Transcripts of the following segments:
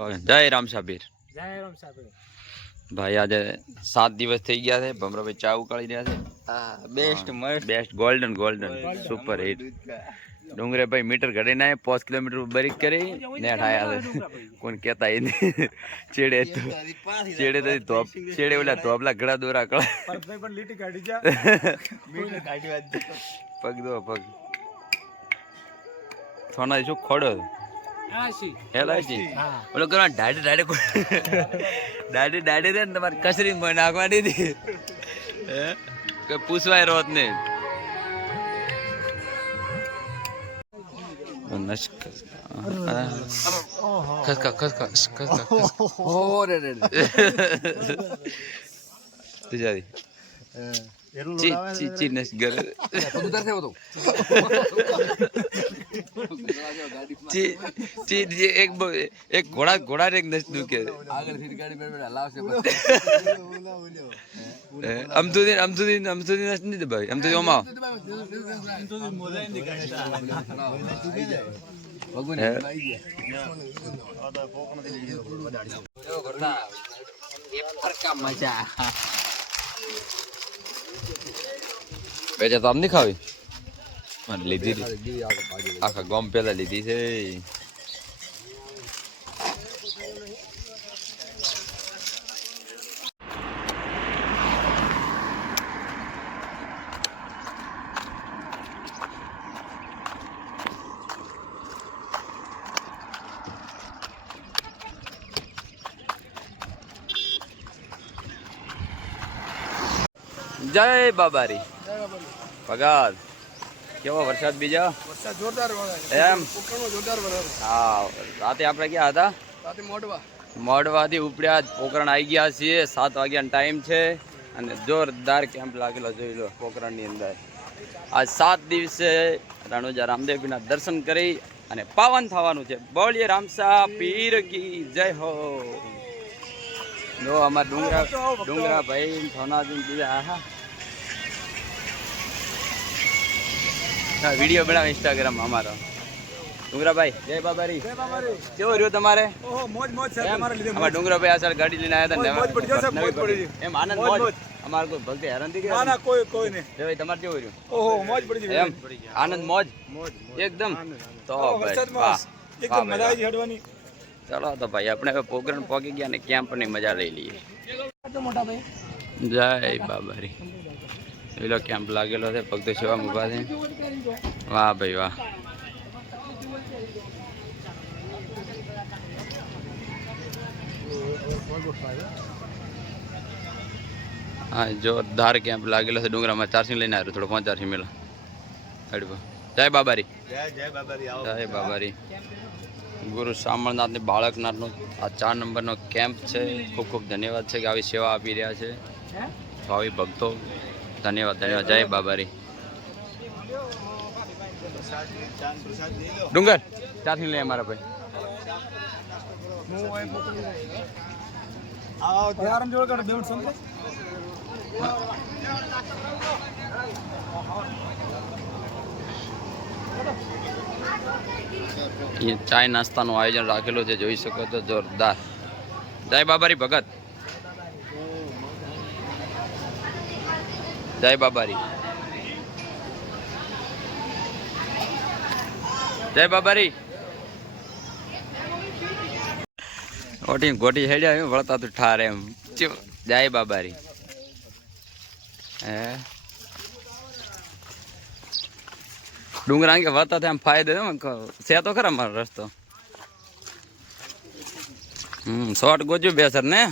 જય રામ સાબીર. જય રામ સાબીર. ભાઈ આજે 7 દિવસ થઈ ગયા છે. ભમરાભાઈ ચા ઉકાળી રહ્યા છે. બેસ્ટ મસ્ત બેસ્ટ ગોલ્ડન સુપર હિટ. ડુંગરે ભાઈ મીટર ઘડીને 5 કિલોમીટર બરીક કરી નેટ આયા છે. કોણ કેતા ચેડે ચેડે ઓલા ધોબલા ઘડા દોરા કળા પરભાઈ પણ લીટી કાઢી જા મીટર કાઢી વાત પગ દો પગ સોના શું ખોડો એલાયચી ઓલો કરવા ડાડે દે ને તમારે કસરી નાખવાની હતી કે પૂછવાય રોત ને ખસકા તુજારી ચી નસ ગર એક ઘોડા એક નસ દુકે અમથુદી નસ નહીં ભાઈ અમથુદી ઓમાં મજા બેચા તો આમ નહીં ખાવી લીધી આખા ગોમ પેલા લીધી છે. જય બાબારી. પગાર કેવો વરસાદ બીજો જોરદાર એમ જોરદાર હા. રાતે આપણે ક્યાં હતા? રાતે મોડવાથી ઉપડ્યા પોકરણ આવી ગયા છીએ. 7 વાગ્યાનો ટાઈમ છે અને જોરદાર કેમ્પ લાગેલો જોઈ લો પોકરણની અંદર. આજ 7 દિવસે રણુજા રામદેવના દર્શન કરી અને પાવન થવાનું છે. બોલીએ રામસા પીર કી જય હો. લો અમાર ડુંગરા ભાઈ સોનાજી બીજા હા વિડીયો બનાવ ઇન્સ્ટાગ્રામ અમારો. ડુંગરાભાઈ જય બાબારી. કેવો રહ્યો તમારે? ઓહો મોજ મોજ છે તમારે લીધે. અમાર ડુંગરાભાઈ આ સાલ ગાડી લઈને આવ્યા હતા મોજ પડી જશે મોજ પડી એમ આનંદ મોજ. અમાર કોઈ ભક્તિ હેરાન થઈ ગયા? ના કોઈ નહીં. ભાઈ તમારે કેવું રહ્યું? ઓહો મોજ પડી ગઈ એમ આનંદ મોજ એકદમ. તો વરસાદમાં એકદમ મજા આવી હડવાની. ચાલો તો ભાઈ આપણે હવે પોકરણ પહોંચી ગયા ને કેમ્પની મજા લઈ લઈએ. મોટા ભાઈ જય બાબારી. પેલો કેમ્પ લાગેલો છે. ભક્તો સેવા ઉભા છે. વાહ ભાઈ વાહ. હા જોરદાર કેમ્પ લાગેલો છે. ડુંગરામાં ચાર્જિંગ લઈને આવ્યો થોડો 5 ચાર્જિંગ મેળો. જય બાબારી. જય બાબારી. ગુરુ શામળનાથની બાળકનાથનો આ 4 નંબરનો કેમ્પ છે. ખૂબ ખૂબ ધન્યવાદ છે કે આવી સેવા આપી રહ્યા છે ભાવિ ભક્તો. ધન્યવાદ જય બાબારી. ડુંગર ચાથી લે અમારા ભાઈ. ચાય નાસ્તાનું આયોજન રાખેલું છે જોઈ શકો તો જોરદાર. જય બાબારી ભગત. જય બાબારી. જય બાબારી. ઓટી ગોટી હેડ્યા વળતા તું ઠાર એમ. જય બાબારી. હે ડુંગરા કે વળતા એમ ફાયદો છે તો ખરા મારો રસ્તો. શોર્ટ ગોજ્યું બેસર ને.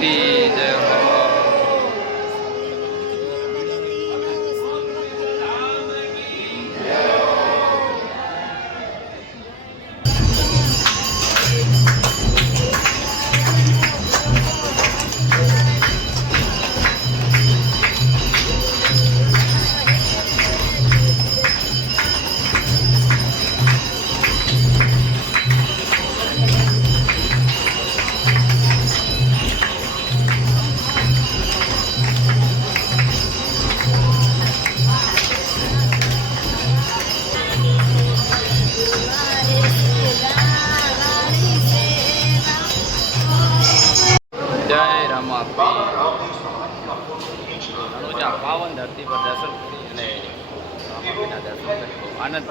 की जय જય રામાપીર. રણુજા પાવન ધરતી પર દર્શન કરી અને રામાપીરના દર્શન કરી બહુ આનંદ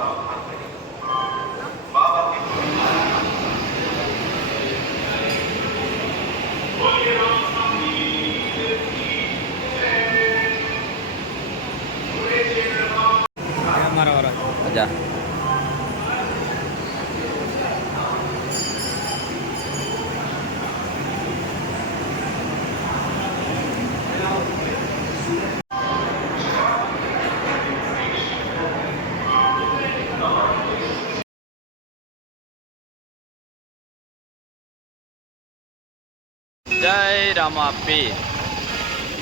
અજા જય રામાપીર.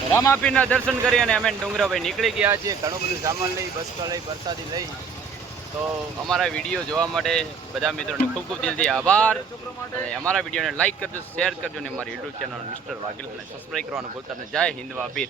રામાપીરના દર્શન કરી અને અમે ડુંગરાભાઈ નીકળી ગયા છીએ. ઘણું બધું સામાન લઈ, બસકો લઈ, પ્રસાદી લઈ. તો અમારા વિડીયો જોવા માટે બધા મિત્રોને ખૂબ ખૂબ દિલથી આભાર. અને અમારા વિડીયોને લાઈક કરજો, શેર કરજો અને અમારી યુટ્યુબ ચેનલ મિસ્ટર વાઘેલાને સબસ્ક્રાઈબ કરવાનું ભૂલતા નહીં. જય હિન્દ વાપીર.